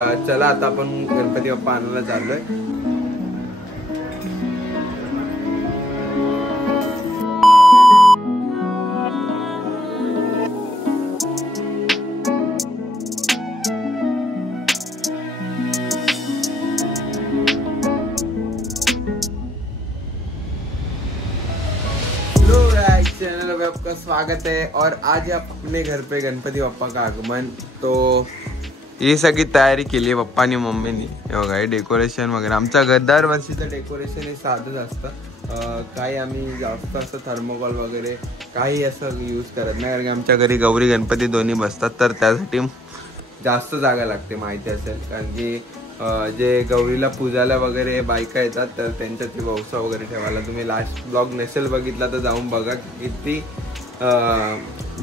चला आता आपण गणपती बाप्पा आणायला चाललोय. चैनल में आपका स्वागत है और आज अपने घर पे गणपति बाप्पा का आगमन. तो ही सगळी तयारी केली आहे पप्पानी मम्मीनी. हे बघा हे डेकोरेशन वगैरे. आमच्या घर दरवर्षीचं डेकोरेशन हे साधंच असतं. काही आम्ही जास्त असं थर्मोकॉल वगैरे काही असं यूज करत नाही, कारण की आमच्या घरी गौरी गणपती दोन्ही बसतात, तर त्यासाठी जास्त जागा लागते माहिती असेल. कारण की जे गौरीला पूजायला वगैरे बायका येतात तर त्यांच्या ती वौसा वगैरे ठेवायला. तुम्ही लास्ट ब्लॉग नसेल बघितला तर जाऊन बघा किती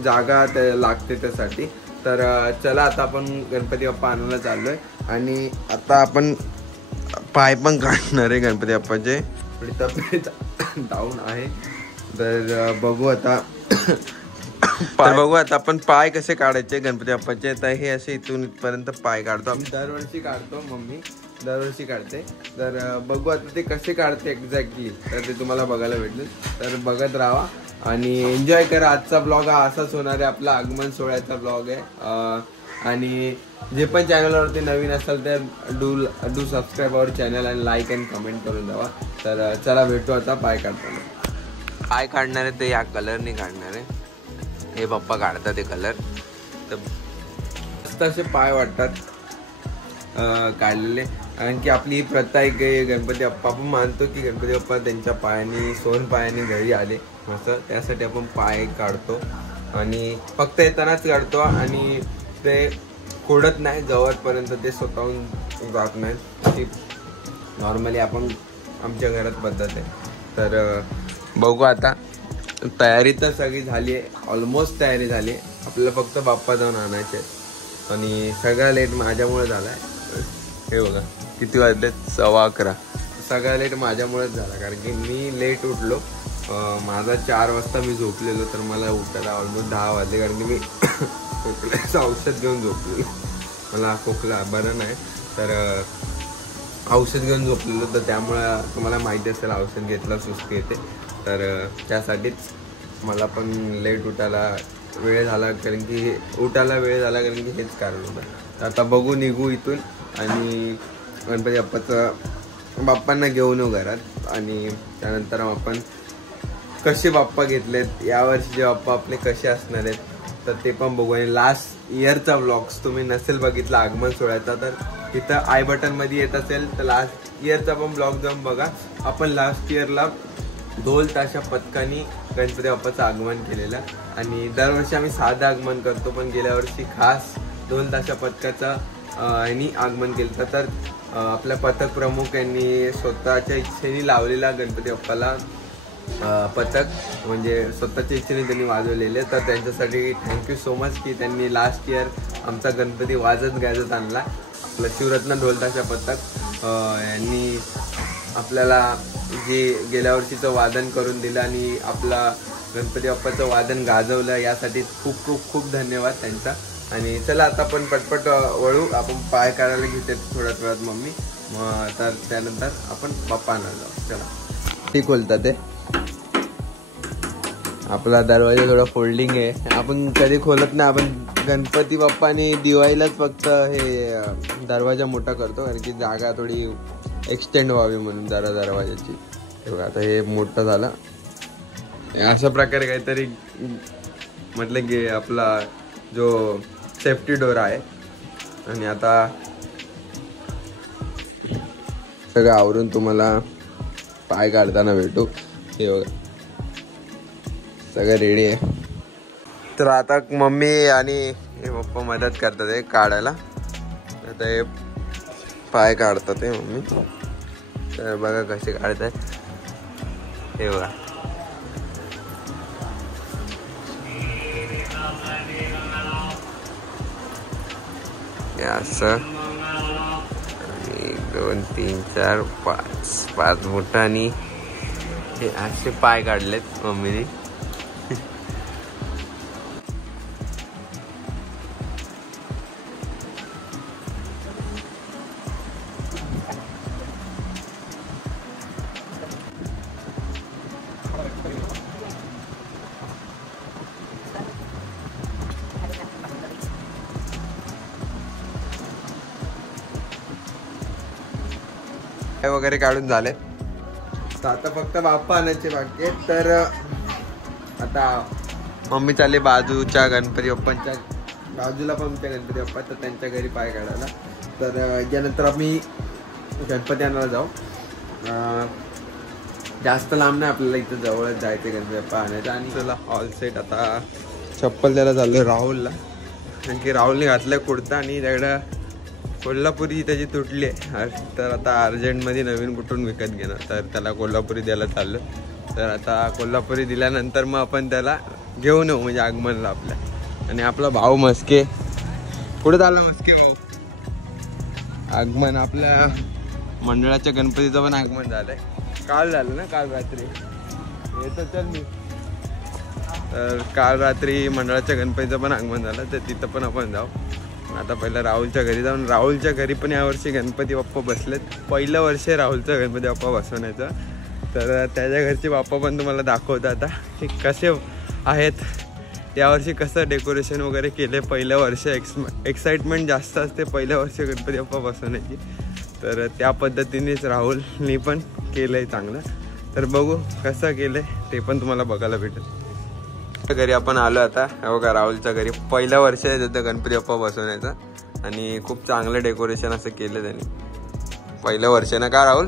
जागा लागते त्यासाठी. तर चला आता आपण गणपती बाप्पा आणायला चाललोय आणि आता आपण पाय पण काढणार आहे गणपती बाप्पाचे. थोडी तब्येत डाऊन आहे तर बघू आता आपण पाय कसे काढायचे गणपती बाप्पाचे. तर हे असे इथून इथपर्यंत पाय काढतो आम्ही. दरवर्षी काढतो, मम्मी दरवर्षी काढते. तर बघू आता ते कसे काढते एक्झॅक्टली, तर ते तुम्हाला बघायला भेटले. तर बघत राहा आणि एन्जॉय करा. आजचा ब्लॉग हा असाच होणार आहे, आपला आगमन सोहळ्याचा ब्लॉग आहे. आणि जे पण चॅनलवरती नवीन असेल तर डू सबस्क्राईब आवर चॅनल आणि लाईक अँड कमेंट करून द्यावा. तर चला भेटू आता पाय काढताना. पाय काढणार आहे ते या कलरने काढणार आहे. हे पप्पा काढतात ते कलर. तर मस्त असे पाय वाटतात काढलेले, कारण की आपली प्रथा आहे की गणपती बाप्पा आपण मानतो की गणपती बाप्पा त्यांच्या पायाने सोन पायाने घरी आले असं. त्यासाठी आपण पाय काढतो आणि फक्त येतानाच काढतो आणि ते खोडत नाही जवळपर्यंत, ते स्वतःहून जात नाही. ती नॉर्मली आपण आमच्या घरात पद्धत आहे. तर बघू आता. तयारी तर सगळी झाली आहे, ऑलमोस्ट तयारी झाली आहे. आपल्याला फक्त बाप्पा जाऊन आणायचे आणि सगळा लेट माझ्यामुळे झाला आहे. हे बघा किती वाजले, 11:15. सगळा लेट माझ्यामुळेच झाला, कारण की मी लेट उठलो. माझा 4 वाजता मी झोपलेलो, तर मला उठायला ऑलमोस्ट 10 वाजले, कारण की मी खोकल्याचं औषध घेऊन झोपलेलो. मला खोकला बरं नाही, तर औषध घेऊन झोपलेलो. तर त्यामुळं तुम्हाला माहिती असेल औषध घेतलं सुस्ती येते, तर त्यासाठीच मला पण लेट उठायला वेळ झाला, कारण की उठायला वेळ झाला, कारण की हेच कारण होतं. तर आता बघू निघू इथून आणि गणपती बाप्पांना घेऊन येऊ घरात. आणि त्यानंतर आपण कसे बाप्पा घेतलेत, यावर्षीचे बाप्पा आपले कसे असणार आहेत तर ते पण बघू. आणि लास्ट इयरचा व्लॉग्स तुम्ही नसेल बघितला आगमन सोहळ्याचा, तर तिथं आय बटनमध्ये येत असेल तर लास्ट इयरचा पण ब्लॉग जाऊन बघा. आपण लास्ट इयरला ढोल ताशा पथकानी गणपती बाप्पाचं आगमन केलेलं. आणि दरवर्षी आम्ही साधं आगमन करतो, पण गेल्या वर्षी खास ढोल ताशा पथकाचं यांनी आगमन केलं. तर आपल्या पथक प्रमुख यांनी स्वतःच्या इच्छेने लावलेला गणपती बाप्पाला पथक, म्हणजे स्वतःच्या इच्छेने त्यांनी वाजवलेले. तर त्यांच्यासाठी थँक्यू सो मच की त्यांनी लास्ट इयर आमचा गणपती वाजत गाजत आणला. आपलं शिवरत्न ढोल ताशा पथक यांनी आपल्याला जे गेल्या वर्षीचं वादन करून दिलं आणि आपला गणपती बाप्पाचं वादन गाजवलं, यासाठी खूप खूप खूप धन्यवाद त्यांचा. आणि चला आता आपण पटपट वळू. आपण पाय काढायला घेते थोड्याच वेळात मम्मी. मग तर त्यानंतर आपण बाप्पा आणायला जाऊ. चला. ठीक बोलतात ते. आपला दरवाजा थोडा फोल्डिंग आहे, आपण कधी खोलत नाही. आपण गणपती बाप्पा आणि दिवाळीलाच फक्त हे दरवाजा मोठा करतो, कारण की जागा थोडी एक्सटेंड व्हावी म्हणून जरा दरवाजाची. आता हे मोठं झालं अशा प्रकारे काहीतरी म्हटलं की आपला जो सेफ्टी डोर आहे. आणि आता सगळं आवरून तुम्हाला पाय काढताना भेटू. हे बघा सगळं रेडी आहे. तर आता मम्मी आणि हे पप्पा मदत करतात हे काढायला. आता हे पाय काढतात हे मम्मी. तर बघा कसे काढतात हे बघा. असं 1 2 3 4 5 बोटांनी हे असे पाय काढलेत मम्मीने. वगैरे काढून झाले, तर आता फक्त बाप्पा आणायचे बाकी आहेत. तर आता मम्मी चालली बाजूच्या गणपती बाप्पांच्या बाजूला पण आमच्या गणपती बाप्पा, तर त्यांच्या घरी पाय काढायला. तर यानंतर आम्ही गणपती आणायला जाऊ. जास्त लांब नाही आपल्याला, इथं जवळच जायचं गणपती बाप्पा आणायचं. आणि चला ऑल सेट. आता चप्पल द्यायला चाललोय राहुलला, कारण की राहुलने घातलंय कुर्ता आणि त्याकडं कोल्हापुरी त्याची तुटली आहे. तर आता अर्जंटमध्ये नवीन कुठून विकत घेणार, तर त्याला कोल्हापुरी द्यायला चाललो. तर आता कोल्हापुरी दिल्यानंतर मग आपण त्याला घेऊन येऊ, म्हणजे आगमनला आपल्या. आणि आपला भाऊ मस्के कुठे झाला? मस्के भाऊ आगमन आपल्या मंडळाच्या गणपतीचं पण आगमन झालंय. काल झालं ना, काल रात्री येतो चल मी. तर काल रात्री मंडळाच्या गणपतीचं पण आगमन झालं, तर तिथं पण आपण जाऊ. आता पहिलं राहुलच्या घरी जाऊन, राहुलच्या घरी पण यावर्षी गणपती बाप्पा बसलेत. पहिलं वर्ष आहे राहुलचं गणपती बाप्पा बसवण्याचं. तर त्याच्या घरचे बाप्पा पण तुम्हाला दाखवतं आता की कसे आहेत यावर्षी, कसं डेकोरेशन वगैरे केले. पहिलं वर्ष एक्साइटमेंट जास्त असते पहिल्या वर्षी गणपती बाप्पा बसवण्याची. तर त्या पद्धतीनेच राहुलनी पण केलं आहे चांगलं. तर बघू कसं केलं आहे ते पण तुम्हाला बघायला भेटेल. घरी आपण आलो आता, बघा राहुलच्या घरी पहिलं वर्ष आहे त्याचं गणपती बाप्पा बसवण्याचं. आणि खूप चांगलं डेकोरेशन असं केलं त्यांनी. पहिलं वर्ष ना का राहुल?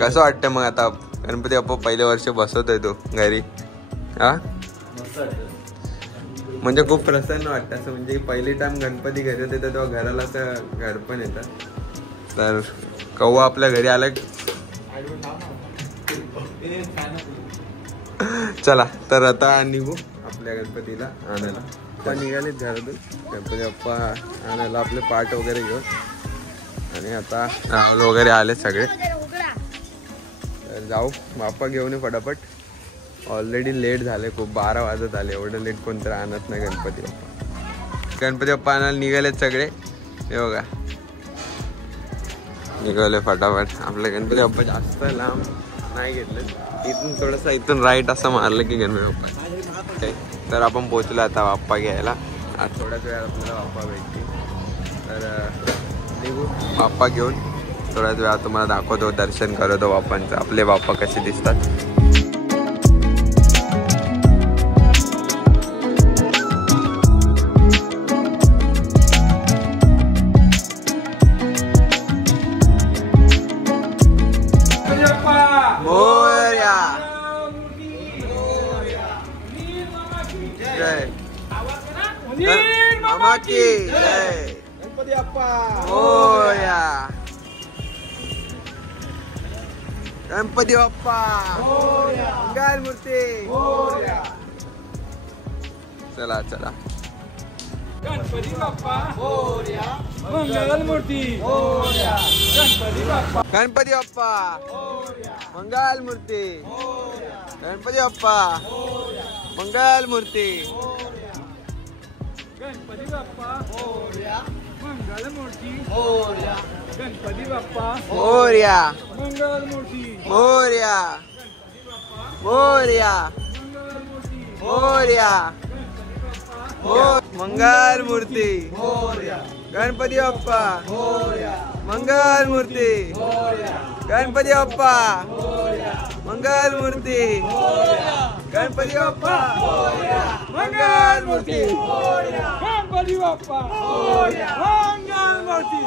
कसं वाटतं मग आता गणपती बाप्पा पहिल्या वर्ष बसवतोय तो घरी? हा म्हणजे खूप प्रसन्न वाटतं असं, म्हणजे पहिली टाइम गणपती घरी होते तर तेव्हा घराला असं घर पण येतं. तर कौवा आपल्या घरी आलं. चला तर आता निघू आपल्या गणपतीला आणायला. आता निघालेत घरातून गणपती बाप्पा आणायला आपले पाट वगैरे घेऊन. आणि आता राहुल वगैरे आले सगळे, तर जाऊ बाप्पा घेऊन ये फटाफट. ऑलरेडी लेट झाले खूप, 12 वाजत आले. एवढं लेट कोणतरी आणत नाही गणपती बाप्पा. गणपती बाप्पा आणायला निघालेत सगळे, हे बघा निघाले फटाफट. आपलं गणपती बाप्पा जास्त लांब नाही घेतलं, इथून थोडंसं इथून राईट असं मारलं की गणपती बाप्पा. तर आपण पोचलो आता बाप्पा घ्यायला. आज थोड्याच वेळात आपल्याला बाप्पा भेटते. तर निघू बाप्पा घेऊन. थोड्याच वेळात तुम्हाला दाखवतो, दर्शन करतो बाप्पांचं, आपले बाप्पा कसे दिसतात. मामा की जय, गणपती बाप्पा मोरया, गणपती बाप्पा मोरया, मंगल मूर्ती मोरया. चला चला. गणपती बाप्पा मोरया, मंगल मूर्ती मोरया, गणपती बाप्पा, गणपती बाप्पा मोरया, मंगल मूर्ती मोरया, गणपती बाप्पा मोरया, मंगल मूर्ती गणपती बाप्पा मोरया, मंगल मूर्ती मोरया, गणपती बाप्पा मोरया, मंगल मूर्ती मोरया, मोरया, मोरया, मंगल मूर्ती मोरया, गणपती बाप्पा मोरया, मंगल मूर्ती मोरया, गणपती बाप्पा मोरया, मंगल मूर्ती मोरया, गणपती बाप्पा मोरया, मंगल मूर्ती मोरया, गणपती बाप्पा मोरया, मंगल मूर्ती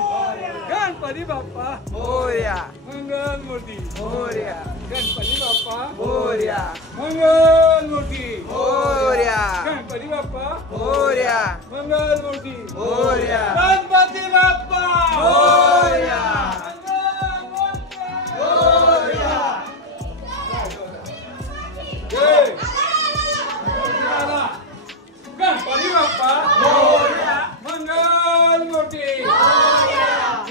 गणपती बाप्पा मोरया, मंगल मूर्ती मोरया, गणपती बाप्पा मोरया, मंगल मूर्ती मोरया, गणपती बाप्पा मोरया, मंगल मूर्ती मोरया, गणपती बाप्पा मोरया, गणपती बाप्पा मोरया, मंगल मूर्ती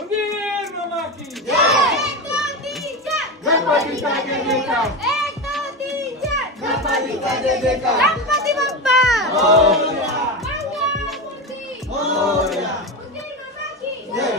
उंदीर मामा की जय, गणपतीचा जय जयकार, गणपतीचा जय जयकार, गणपती बाप्पा मोरया, मंगल मूर्ती मोरया, उंदीर मामा की जय.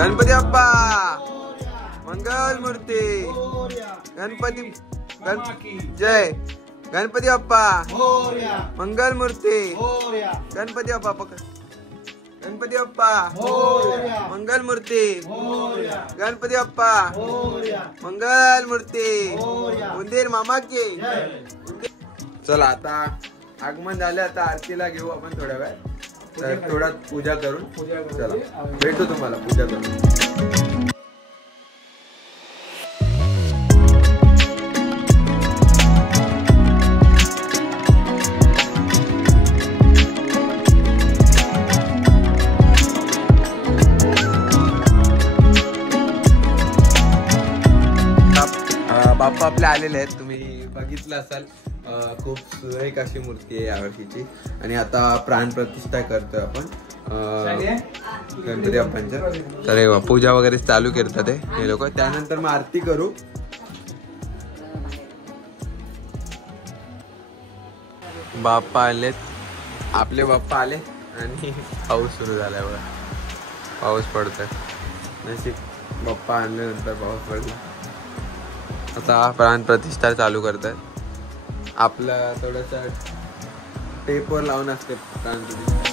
गणपती बाप्पा मंगल मूर्ती गणपती जय गणपती बाप्पा मंगल मूर्ती गणपती बाप्पा पकड गणपती बाप्पा मंगल मूर्ती गणपती बाप्पा मंगल मूर्ती उंदीर मामा की चला आता आगमन झालं आता आरतीला घेऊ आपण थोड्या वेळ तर थोडा पूजा करून चला भेटू तुम्हाला पूजा करून बाप्पा आपले आलेले आहेत तुम्ही बघितलं असाल खूप सुरेख अशी मूर्ती आहे यावर्षीची आणि आता प्राण प्रतिष्ठा करतोय आपण गणपती बाप्पांच्या तर पूजा वगैरे चालू करतात हे लोक त्यानंतर मग आरती करू बाप्पा आलेत आपले बाप्पा आले आणि पाऊस सुरू झालाय बघा पाऊस पडतोय नशीब बाप्पा आणल्यानंतर पाऊस पडला आता प्राण प्रतिष्ठा चालू करतात आपलं थोडस टेपवर लावून असते प्राण प्रतिष्ठा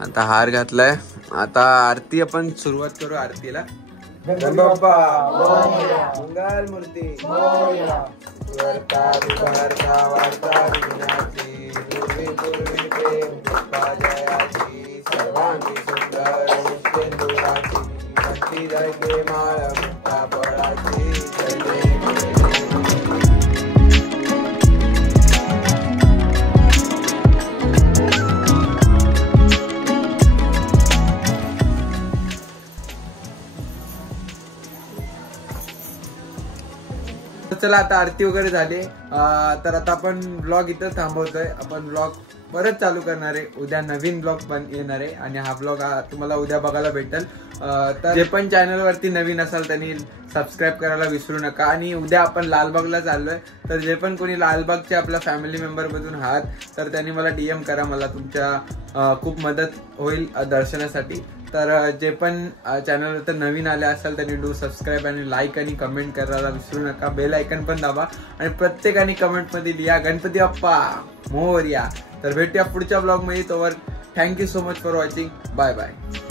आता हार घातलाय आता आरती आपण सुरुवात करू आरतीला बाप्पा मंगल मूर्ती वार्ता वार्ता विघ्नाची पूर्वी प्रेम जयाची सर्वांगी सुंदर मुक्तेंदुराची भक्ती जयके माळ मुक्ता फळाची चला आता आरती वगैरे झाली तर आता आपण ब्लॉग इथं थांबवतोय आपण ब्लॉग परत चालू करणार आहे उद्या नवीन ब्लॉग पण येणार आहे आणि हा ब्लॉग तुम्हाला उद्या बघायला भेटेल तर जे पण चॅनल वरती नवीन असाल त्यांनी सबस्क्राईब करायला विसरू नका आणि उद्या आपण लालबागला चाललोय तर जे पण कोणी लालबागचे आपल्या फॅमिली मेंबर मधून आहात तर त्यांनी मला DM करा मला तुमच्या खूप मदत होईल दर्शनासाठी तर जे पण चॅनल तर नवीन आले असाल त्यांनी डू सबस्क्राईब आणि लाईक आणि कमेंट करायला विसरू नका बेल आयकन पण दाबा आणि प्रत्येकाने कमेंट मध्ये लिहा गणपती बाप्पा मोरया तर भेटूया पुढच्या ब्लॉग मध्ये तोवर thank you so much for watching bye bye